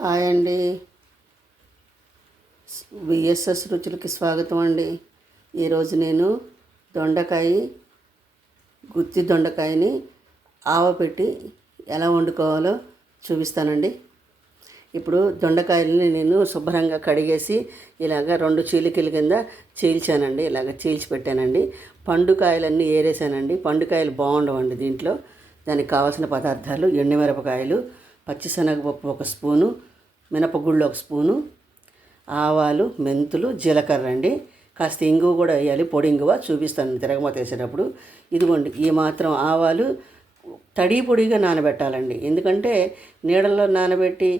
Hi అండి. VSS రుచులకి స్వాగతం అండి. ఈరోజు నేను గుత్తి దొండకాయని ఆవపెట్టి ఎలా వండుకోవాలో చూపిస్తానండి. ఇప్పుడు దొండకాయలని నేను శుభ్రంగా కడిగేసి ఇలాగ 2 చీలికల కింద చీల్చానండి. ఇలాగ చీల్చి పెట్టానండి. పండుకాయలన్నీ ఏరేసానండి. పండుకాయలు బాగుండవండి దీంట్లో. దానికి కావాల్సిన పదార్థాలు: ఎండుమిరపకాయలు, పచ్చిశనగపప్పు 1 స్పూను, మినపగుళ్ళు 1 స్పూను, ఆవాలు, మెంతులు, జీలకర్ర అండి. కాస్త ఇంగువ కూడా వేయాలి, పొడి ఇంగువ. చూపిస్తాను తిరగమాత వేసేటప్పుడు. ఇదిగోండి, ఈ మాత్రం ఆవాలు పొడిగా నానబెట్టాలండి. ఎందుకంటే నీడల్లో నానబెట్టి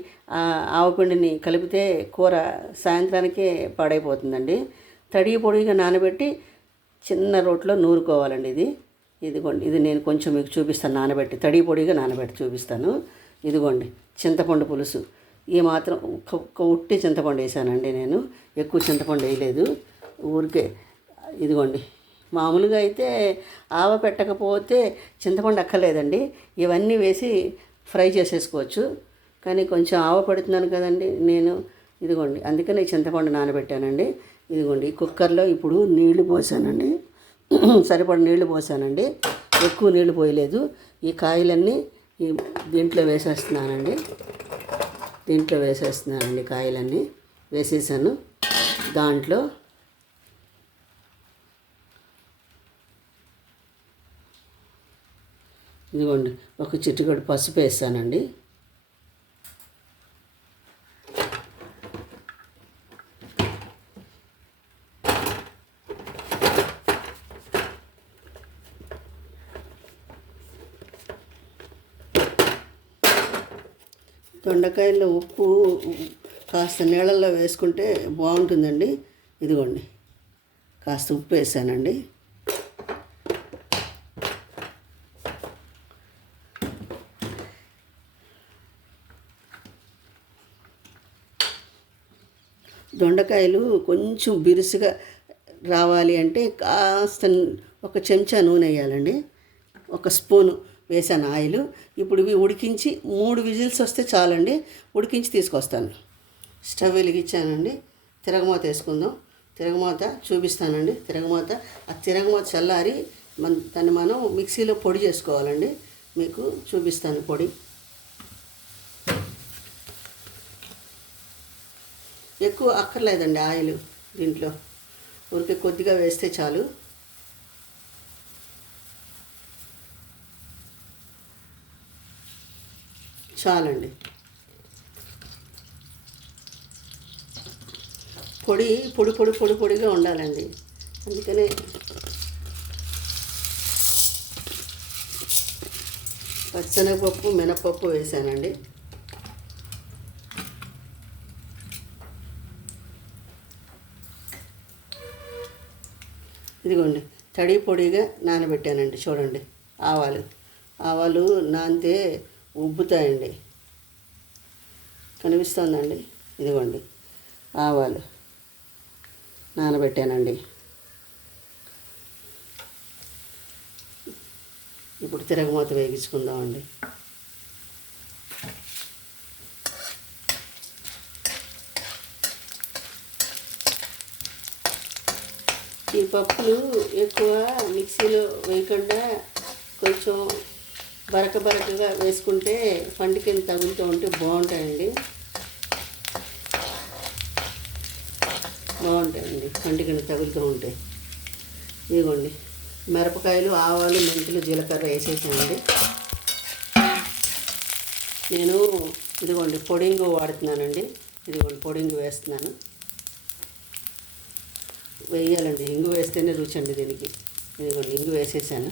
ఆవపిండిని కలిపితే కూర సాయంత్రానికే పాడైపోతుందండి. పొడిగా నానబెట్టి చిన్న రోట్లో నూరుకోవాలండి. ఇదిగోండి, ఇది నేను కొంచెం మీకు చూపిస్తాను. నానబెట్టి పొడిగా నానబెట్టి చూపిస్తాను. ఇదిగోండి, చింతపండు పులుసు. ఈ మాత్రం ఉట్టి చింతపండు వేసానండి. నేను ఎక్కువ చింతపండు వేయలేదు, ఊరికే. ఇదిగోండి, మామూలుగా అయితే ఆవ పెట్టకపోతే చింతపండు అక్కర్లేదండి. ఇవన్నీ వేసి ఫ్రై చేసేసుకోవచ్చు. కానీ కొంచెం ఆవ పెడుతున్నాను కదండి నేను. ఇదిగోండి, అందుకని చింతపండు నానబెట్టానండి. ఇదిగోండి, కుక్కర్లో ఇప్పుడు నీళ్లు పోసానండి. సరిపడ నీళ్లు పోసానండి, ఎక్కువ నీళ్లు పోయలేదు. ఈ కాయలన్నీ దీంట్లో వేసేస్తున్నానండి. కాయలన్నీ వేసేసాను. దాంట్లో ఇదిగోండి, 1 చిటికెడు పసుపు వేసానండి. దొండకాయల్లో ఉప్పు కాస్త నీళ్ళల్లో వేసుకుంటే బాగుంటుందండి. ఇదిగోండి, కాస్త ఉప్పు వేసానండి. దొండకాయలు కొంచెం బిరుసుగా రావాలి అంటే కాస్త 1 చెంచా నూనె వేయాలండి. 1 స్పూను వేసాను ఆయిల్. ఇప్పుడు ఇవి ఉడికించి 3 విజిల్స్ వస్తే చాలండి. ఉడికించి తీసుకొస్తాను. స్టవ్ వెలిగించానండి. తిరగమాత వేసుకుందాం. తిరగమాత చూపిస్తానండి. తిరగమాత చల్లారి దాన్ని మనం మిక్సీలో పొడి చేసుకోవాలండి. మీకు చూపిస్తాను పొడి. ఎక్కువ అక్కర్లేదండి ఆయిల్ దీంట్లో, ఊరికే కొద్దిగా వేస్తే చాలు. చాలండి. పొడిగా ఉండాలండి. అందుకనే పచ్చిశనగపప్పు, మినపప్పు వేసానండి. ఇదిగోండి, పొడిగా నానబెట్టానండి. చూడండి, ఆవాలు నానితే ఉబ్బుతాయండి. కనిపిస్తుందండి. ఇదిగోండి, ఆవాలు నానబెట్టానండి. ఇప్పుడు తిరగమాత వేగించుకుందామండి. ఈ పప్పులు ఎక్కువ మిక్సీలో వేయకుండా కొంచెం బరకగా వేసుకుంటే పండు కింద తగులుతూ ఉంటే బాగుంటాయండి. పండు కింద తగులుతూ ఉంటాయి. ఇదిగోండి, మిరపకాయలు, ఆవాలు, మెంతులు, జీలకర్ర వేసేసానండి. నేను ఇదిగోండి పొడింగు వాడుతున్నానండి. ఇదిగోండి, పొడింగు వేస్తున్నాను. వేయాలండి, ఇంగు వేస్తేనే రుచి అండి దీనికి. ఇదిగోండి, ఇంగు వేసేసాను.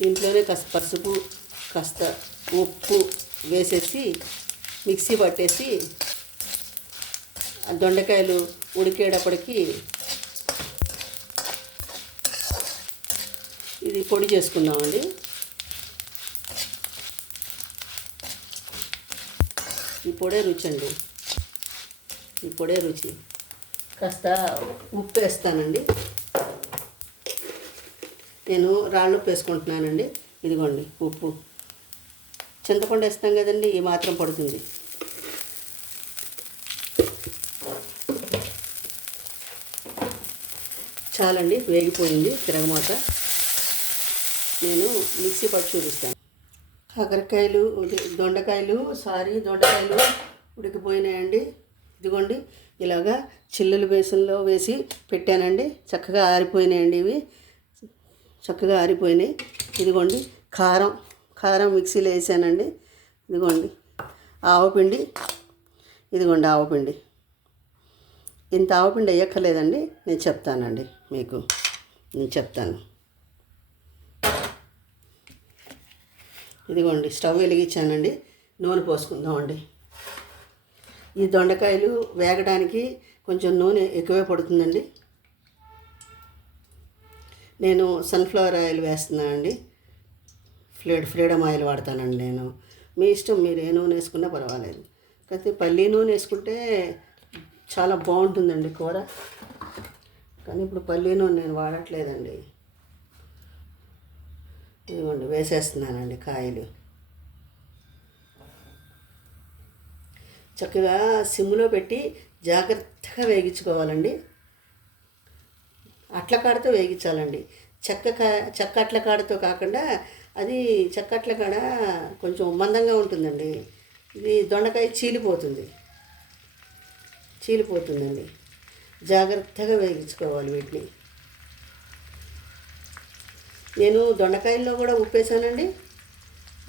దీంట్లోనే కాస్త పసుపు, కాస్త ఉప్పు వేసేసి మిక్సీ పట్టేసి దొండకాయలు ఉడికేటప్పటికి ఇది పొడి చేసుకుందామండి. ఈ పొడే రుచి అండి. కాస్త ఉప్పు వేస్తానండి. నేను రాళ్ళుప్పు వేసుకుంటున్నానండి. ఇదిగోండి ఉప్పు. చింతపండు వేస్తాం కదండి, ఈ మాత్రం పడుతుంది. చాలండి, వేగిపోయింది తిరగమాత. నేను మిక్సీ పట్టి చూపిస్తాను. కాకరకాయలు దొండకాయలు ఉడికిపోయినాయండి. ఇదిగోండి ఇలాగా చిల్లులు బేసన్లో వేసి పెట్టానండి. చక్కగా ఆరిపోయినాయండి, ఇవి చక్కగా ఆరిపోయినాయి. ఇదిగోండి కారం మిక్సీలో వేసానండి. ఇదిగోండి ఆవపిండి. ఇదిగోండి ఆవపిండి. ఇంత ఆవపిండి వేయక్కర్లేదండి, నేను చెప్తానండి మీకు. ఇదిగోండి స్టవ్ వెలిగించానండి. నూనె పోసుకుందామండి. ఈ దొండకాయలు వేగడానికి కొంచెం నూనె ఎక్కువే పడుతుందండి. నేను సన్ఫ్లవర్ ఆయిల్ వేస్తున్నానండి. ఫ్రీడమ్ ఆయిల్ వాడతానండి నేను. మీ ఇష్టం, మీరు ఏ నూనె వేసుకున్నా పర్వాలేదు. కాకపోతే పల్లి నూనె వేసుకుంటే చాలా బాగుంటుందండి కూర. కానీ ఇప్పుడు పల్లి నూనె నేను వాడట్లేదండి. ఇదిగోండి వేసేస్తున్నానండి కాయలు. చక్కగా సిమ్లో పెట్టి జాగ్రత్తగా వేగించుకోవాలండి. అట్ల కాడతో వేగించాలండి. చెక్క అట్ల కాడతో కాకుండా, అది చెక్క అట్ల కాడ కొంచెం మందంగా ఉంటుందండి. ఇది దొండకాయ చీలిపోతుందండి. జాగ్రత్తగా వేగించుకోవాలి వీటిని. నేను దొండకాయల్లో కూడా ఉప్పేసానండి,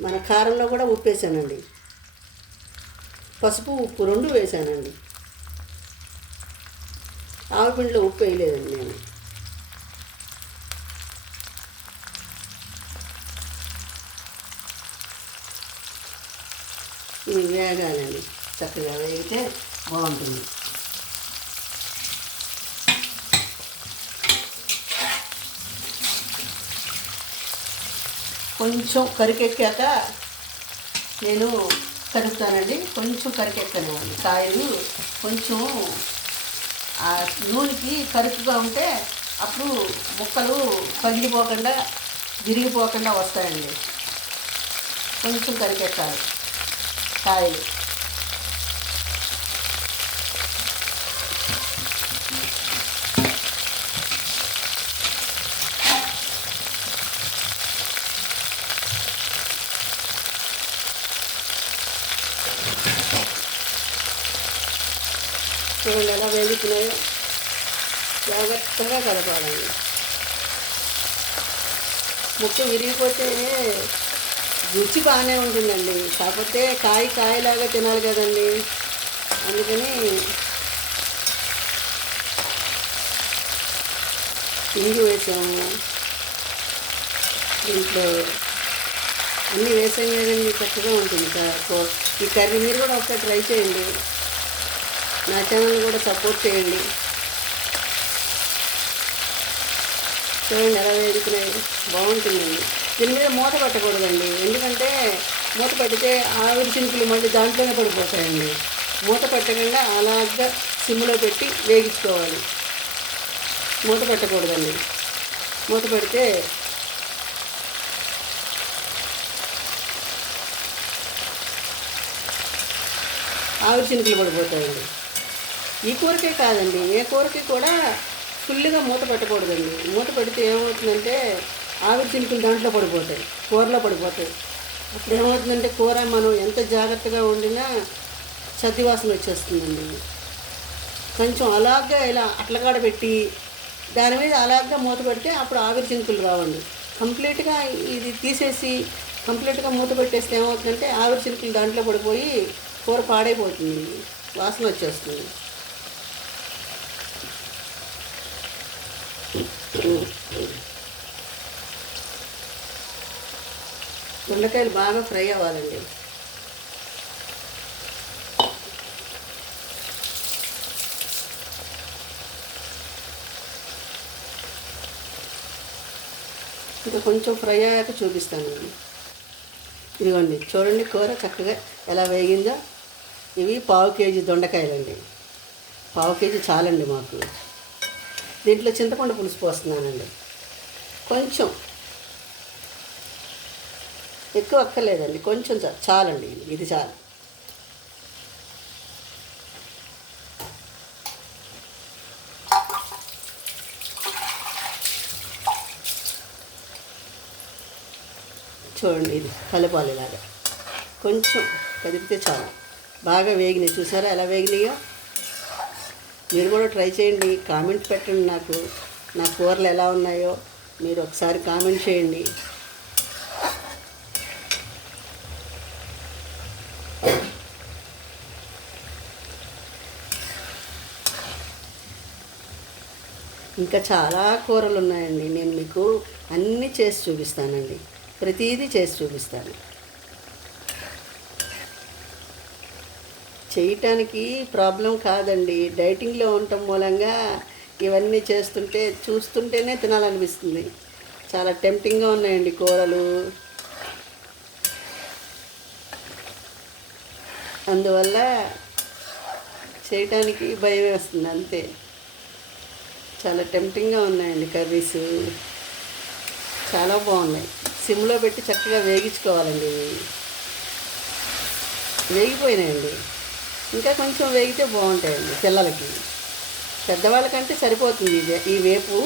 మన కారంలో కూడా ఉప్పేసానండి, పసుపు ఉప్పు 2 వేసానండి. ఆవపిండిలో ఉప్పు వేయలేదండి నేను. ఇవి వేగాలండి, చక్కగా వేగితే బాగుంటుంది. కొంచెం కరికెక్కాక నేను కలుపుతానండి. కొంచెం కరికెక్కనివ్వండి. కాయలు కొంచెం ఆ నూనెకి కరుకుగా ఉంటే అప్పుడు ముక్కలు పగిలిపోకుండా విరిగిపోకుండా వస్తాయండి. కొంచెం కరికెక్కాలి కాయలు. చూడండి ఎలా వేగుతున్నాయో. జాగ్రత్తగా కలపాలండి. ముక్క విరిగిపోతే రుచి బాగానే ఉంటుందండి, కాకపోతే కాయలాగా తినాలి కదండి. అందుకని ఇంగు వేసాము, దీంట్లో అన్నీ వేసాం కదండి. చక్కగా ఉంటుంది ఈ కర్రీ. మీరు కూడా ఒకసారి ట్రై చేయండి. నా ఛానల్ కూడా సపోర్ట్ చేయండి. చూడండి ఎలా వేడుకున్నాయి, బాగుంటుందండి. దీని మీద మూత పెట్టకూడదండి, ఎందుకంటే మూత పెడితే ఆవిరి చినుకులు మళ్ళీ దాంట్లోనే పడిపోతాయండి. మూత పెట్టకుండా అలాగా సిమ్లో పెట్టి వేగించుకోవాలి. మూత పెట్టకూడదండి. మూత పెడితే ఆవిరి చినుకులు పడిపోతాయండి. ఈ కూరకే కాదండి, ఏ కూరకి కూడా ఫుల్గా మూత పెట్టకూడదండి. మూత పెడితే ఏమవుతుందంటే ఆవిరి చినుకులు దాంట్లో పడిపోతాయి, కూరలో పడిపోతాయి. అప్పుడు ఏమవుతుందంటే కూర మనం ఎంత జాగ్రత్తగా వండినా సద్దివాసన వచ్చేస్తుందండి. కొంచెం అలాగా ఇలా అట్లకాడ పెట్టి దాని మీద అలాగా మూత పెడితే అప్పుడు ఆవిరి చినుకులు రావండి. కంప్లీట్గా ఇది తీసేసి కంప్లీట్గా మూత పెట్టేస్తే ఏమవుతుందంటే ఆవిరి చినుకులు దాంట్లో పడిపోయి కూర పాడైపోతుంది, వాసన వచ్చేస్తుంది. దొండకాయలు బాగా ఫ్రై అవ్వాలండి. ఇంకా కొంచెం ఫ్రై అయ్యాక చూపిస్తానండి. ఇదిగోండి చూడండి కూర చక్కగా ఎలా వేగిందో. ఇవి 1/2 కేజీ దొండకాయలండి. 1/2 కేజీ చాలండి మాకు. దీంట్లో చింతపండు పులుసు పోస్తున్నానండి. కొంచెం ఎక్కువ అక్కర్లేదండి, కొంచెం చాలండి, ఇది చాలు. చూడండి, ఇది కలపాలి ఇలాగా, కొంచెం కదిపితే చాలు. బాగా వేగినాయి, చూసారా ఎలా వేగినాయో? మీరు కూడా ట్రై చేయండి, కామెంట్ పెట్టండి నాకు, నా కూరలు ఎలా ఉన్నాయో మీరు ఒకసారి కామెంట్ చేయండి. ఇంకా చాలా కూరలు ఉన్నాయండి, నేను మీకు అన్నీ చేసి చూపిస్తానండి, ప్రతిదీ చేసి చూపిస్తాను. చేయటానికి ప్రాబ్లం కాదండి, డైటింగ్లో ఉండటం మూలంగా ఇవన్నీ చేస్తుంటే చూస్తుంటేనే తినాలనిపిస్తుంది. చాలా టెంప్టింగ్గా ఉన్నాయండి కూరలు, అందువల్ల చేయటానికి భయం వేస్తుంది అంతే. చాలా టెంప్టింగ్గా ఉన్నాయండి కర్రీస్, చాలా బాగున్నాయి. సిమ్లో పెట్టి చక్కగా వేగించుకోవాలండి. వేగిపోయినాయండి, ఇంకా కొంచెం వేగితే బాగుంటాయండి పిల్లలకి. పెద్దవాళ్ళకంటే సరిపోతుంది ఈ వేపు,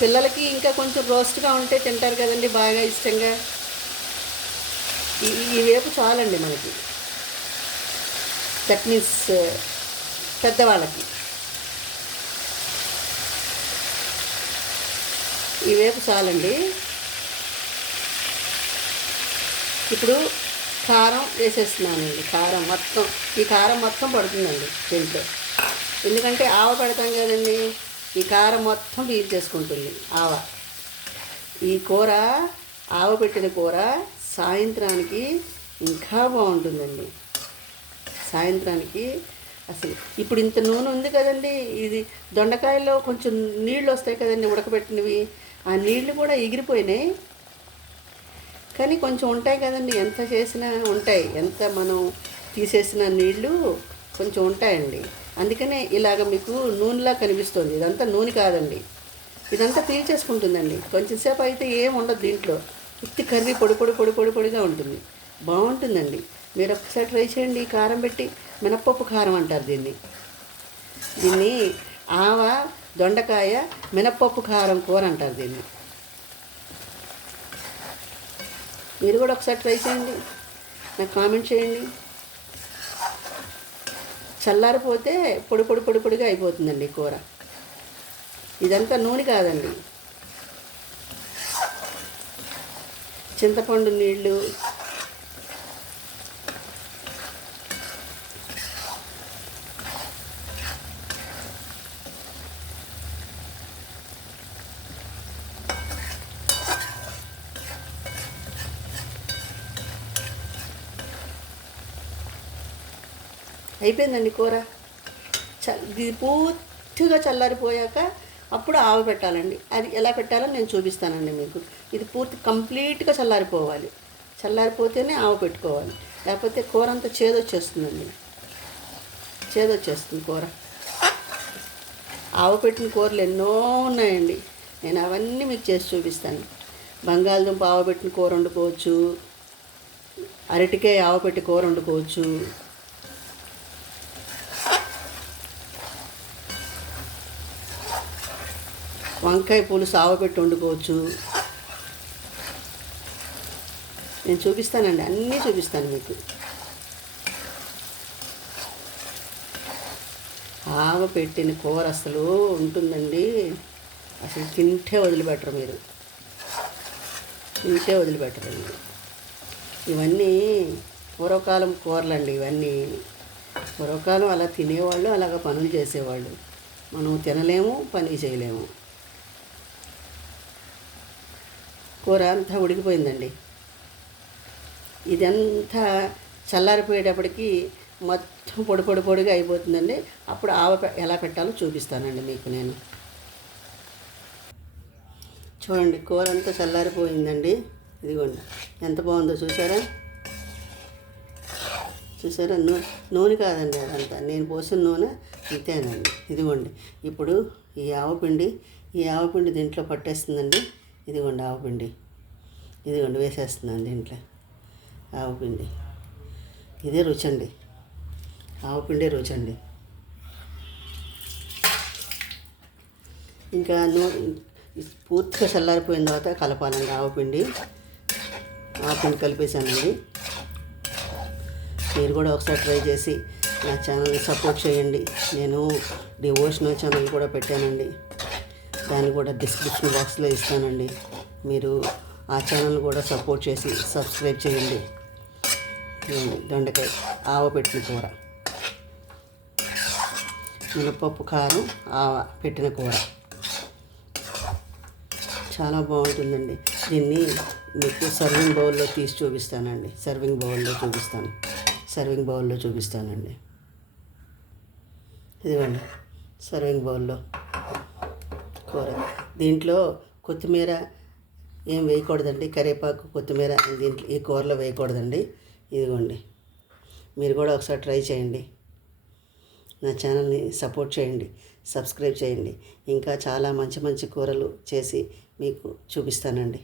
పిల్లలకి ఇంకా కొంచెం రోస్ట్గా ఉంటే తింటారు కదండి బాగా ఇష్టంగా. ఈ వేపు చాలండి మనకి, దట్ మీన్స్ పెద్దవాళ్ళకి ఈ వేపు చాలండి. ఇప్పుడు కారం వేసేస్తున్నానండి, కారం మొత్తం, ఈ కారం మొత్తం పడుతుందండి దీంట్లో, ఎందుకంటే ఆవ పెడతాం కదండి, ఈ కారం మొత్తం పీల్చేసుకుంటుంది ఆవ. ఈ కూర, ఆవ పెట్టిన కూర సాయంత్రానికి ఇంకా బాగుంటుందండి. సాయంత్రానికి అసలు ఇప్పుడు ఇంత నూనె ఉంది కదండి, ఇది దొండకాయల్లో కొంచెం నీళ్ళు వస్తాయి కదండి ఉడకబెట్టినవి, ఆ నీళ్లు కూడా ఎగిరిపోయినాయి, కానీ కొంచెం ఉంటాయి కదండి, ఎంత చేసినా ఉంటాయి, ఎంత మనం తీసేసిన నీళ్ళు కొంచెం ఉంటాయండి. అందుకనే ఇలాగ మీకు నూనెలా కనిపిస్తుంది, ఇదంతా నూనె కాదండి, ఇదంతా పీల్చేసుకుంటుందండి. కొంచెం సేపు అయితే ఏం ఉండదు దీంట్లో, ఉత్తి కర్రీ పొడిగా ఉంటుంది, బాగుంటుందండి. మీరు ఒకసారి ట్రై చేయండి, కారం పెట్టి, మినప్పప్పు కారం అంటారు దీన్ని. ఆవ, దొండకాయ, మినప్పప్పు కారం కూర అంటారు దీన్ని. మీరు కూడా ఒకసారి ట్రై చేయండి, నాకు కామెంట్ చేయండి. చల్లారిపోతే పొడిగా అయిపోతుందండి కూర. ఇదంతా నూనె కాదండి, చింతపండు నీళ్ళు, అయిపోయిందండి కూర. ఇది పూర్తిగా చల్లారిపోయాక అప్పుడు ఆవ పెట్టాలండి. అది ఎలా పెట్టాలో నేను చూపిస్తానండి మీకు. ఇది కంప్లీట్గా చల్లారిపోవాలి, చల్లారిపోతేనే ఆవ పెట్టుకోవాలి, లేకపోతే కూర అంతా చేదొచ్చేస్తుందండి, చేదొచ్చేస్తుంది కూర. ఆవ పెట్టిన కూరలు ఎన్నో ఉన్నాయండి, నేను అవన్నీ మీకు చేసి చూపిస్తాను. బంగాళదుంప ఆవ పెట్టిన కూర వండుకోవచ్చు, అరటికాయ ఆవ పెట్టి కూర వండుకోవచ్చు, వంకాయ పులుసు ఆవపెట్టి వండుకోవచ్చు. నేను చూపిస్తానండి, అన్నీ చూపిస్తాను మీకు. ఆవ పెట్టిన కూర అసలు ఉంటుందండి, అసలు తింటే వదిలిపెట్టరు మీరు, తింటే వదిలిపెట్టరండి. ఇవన్నీ పూర్వకాలం కూరలండి, ఇవన్నీ పూర్వకాలం అలా తినేవాళ్ళు, అలాగ పనులు చేసేవాళ్ళు. మనం తినలేము, పని చేయలేము. కూర అంతా ఉడికిపోయిందండి, ఇదంతా చల్లారిపోయేటప్పటికి మొత్తం పొడిగా అయిపోతుందండి. అప్పుడు ఆవ ఎలా పెట్టాలో చూపిస్తానండి మీకు నేను. చూడండి, కూర అంతా చల్లారిపోయిందండి, ఇదిగోండి ఎంత బాగుందో చూసారా, చూసారా? నూనె కాదండి అదంతా, నేను పోసిన నూనె ఇంతేనండి. ఇదిగోండి ఇప్పుడు ఈ ఆవపిండి దీంట్లో పట్టేస్తుందండి. ఇదిగోండి ఆవపిండి, ఇదిగోండి వేసేస్తున్నాను దీంట్లో ఆవు పిండి. ఇదే రుచి అండి, ఆవు పిండే రుచి అండి. ఇంకా పూర్తిగా చల్లారిపోయిన తర్వాత కలపాలండి ఆవు పిండి కలిపేసానండి. మీరు కూడా ఒకసారి ట్రై చేసి నా ఛానల్ని సపోర్ట్ చేయండి. నేను డివోషనల్ ఛానల్ కూడా పెట్టానండి, దాన్ని కూడా డిస్క్రిప్షన్ బాక్స్లో ఇస్తానండి. మీరు ఆ ఛానల్ కూడా సపోర్ట్ చేసి సబ్స్క్రైబ్ చేయండి. దొండకాయ ఆవ పెట్టిన కూర, మినపప్పు కారం ఆవ పెట్టిన కూర చాలా బాగుంటుందండి. దీన్ని మీకు సర్వింగ్ బౌల్లో తీసి చూపిస్తానండి. సర్వింగ్ బౌల్లో చూపిస్తానండి. ఇదిగోండి సర్వింగ్ బౌల్లో కూర. దీంట్లో కొత్తిమీర ఏం వేయకూడదండి, కరివేపాకు కొత్తిమీర దీంట్లో ఈ కూరలో వేయకూడదండి. ఇదిగోండి, మీరు కూడా ఒకసారి ట్రై చేయండి. నా ఛానల్ని సపోర్ట్ చేయండి, సబ్స్క్రైబ్ చేయండి. ఇంకా చాలా మంచి మంచి కూరలు చేసి మీకు చూపిస్తానండి.